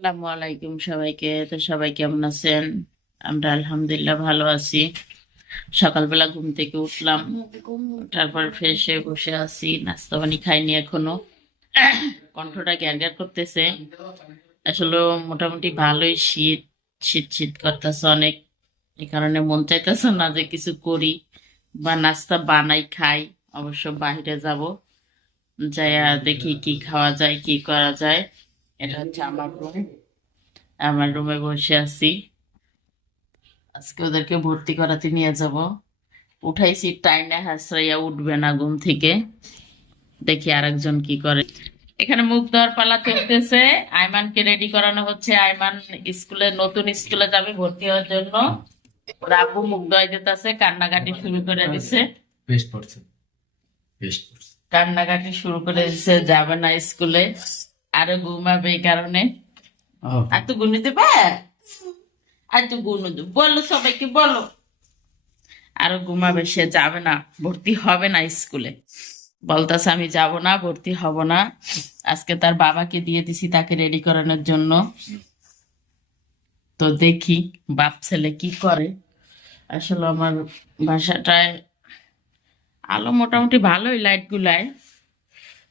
আসসালামু আলাইকুম সবাইকে। তো সবাই কেমন আছেন? আমরা আলহামদুলিল্লাহ ভালো আছি। সকালবেলা ঘুম থেকে উঠলাম। তারপর ফ্রেশ হয়ে বসে আছি। নাস্তা পানি খাইনি এখনও। কণ্ঠটা গ্যার করতেছে। আসলে মোটামুটি ভালোই শীত শীত শীত করতেছে অনেক। এই কারণে মন চাইতেছে না যে কিছু করি বা নাস্তা বানাই, খাই। অবশ্য বাইরে যাব। যাইয়া দেখি কি খাওয়া যায়, কি করা যায়। এটা হচ্ছে আমার রুম আমার রুমে বসে আছি। আজকে ওদেরকে ভর্তি করাতে নিয়ে যাব। উঠাইছি টাইনে হাসরাইয়া উঠবে না ঘুম থেকে। দেখি আরেকজন কি করে। এখানে মুখ দেওয়ার পালা চলতেছে। আইমানকে রেডি করানো হচ্ছে। আইমান স্কুলে নতুন স্কুলে যাবে ভর্তি হওয়ার জন্য। ওর আব্বু মুখ দেওয়াই দিতেছে কান্নাকাটি শুরু করে দিছে। কান্নাকাটি শুরু করে দিছে যাবে না স্কুলে। আরও ঘুমাবে এই কারণে। আর তো গুনে দেবে আর তো গুনে দেবে বলো সবাইকে বলো। আরও ঘুমাবে সে যাবে না ভর্তি হবে না স্কুলে। বলতাছে আমি যাব না ভর্তি হব না। আজকে তার বাবাকে দিয়ে দিছি তাকে রেডি করানোর জন্য। তো দেখি বাপ ছেলে কি করে। আসলে আমার বাসাটায় আলো মোটামুটি ভালোই লাইট গুলায়।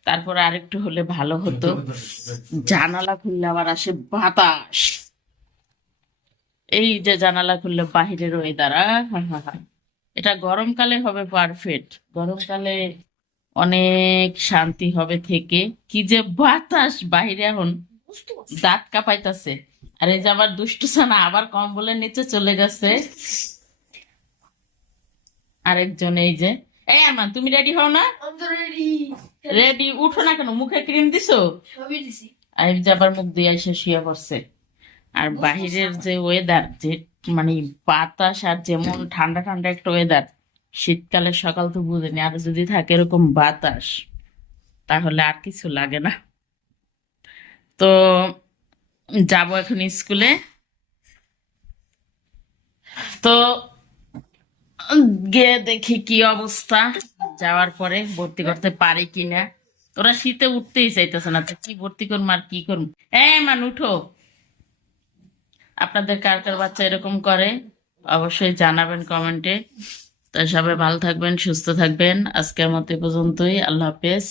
তারপর আরেকটু হলে ভালো হতো। জানালা খুললে আবার আসে বাতাস। এই যে জানালা খুললে বাহিরের ওয়েদার এটা গরমকালে হবে পারফেক্ট গরমকালে অনেক শান্তি হবে থেকে। কি যে বাতাস বাহিরে এখন। দাঁত কাঁপাইতাছে। আর এই যে আমার দুষ্টু ছানা আবার কম্বলের নিচে চলে গেছে। আরেকজন এই যে এই আমান তুমি রেডি হও না? রেডি উঠো না কেন? মুখে ক্রিম দিছো? আর এই যে মুখ দিয়ে এসে শুয়ে পড়ছে। আর বাহিরের যে ওয়েদার যে মানে বাতাস আর যেমন ঠান্ডা ঠান্ডা একটা ওয়েদার শীতকালে সকাল তো বুঝেনি। আর যদি থাকে এরকম বাতাস তাহলে আর কিছু লাগে না। তো যাব এখন স্কুলে। তো গিয়ে দেখি কি অবস্থা। যাওয়ার পরে ভর্তি করতে পারি কিনা? ওরা শীতে উঠতেই চাইতেছে না কি ভর্তি করব আর কি করব? হ্যাঁ মান উঠো। আপনাদের কার কার বাচ্চা এরকম করে অবশ্যই জানাবেন কমেন্টে। তো সবাই ভালো থাকবেন সুস্থ থাকবেন। আজকের মতো এ পর্যন্তই। আল্লাহ হাফেজ।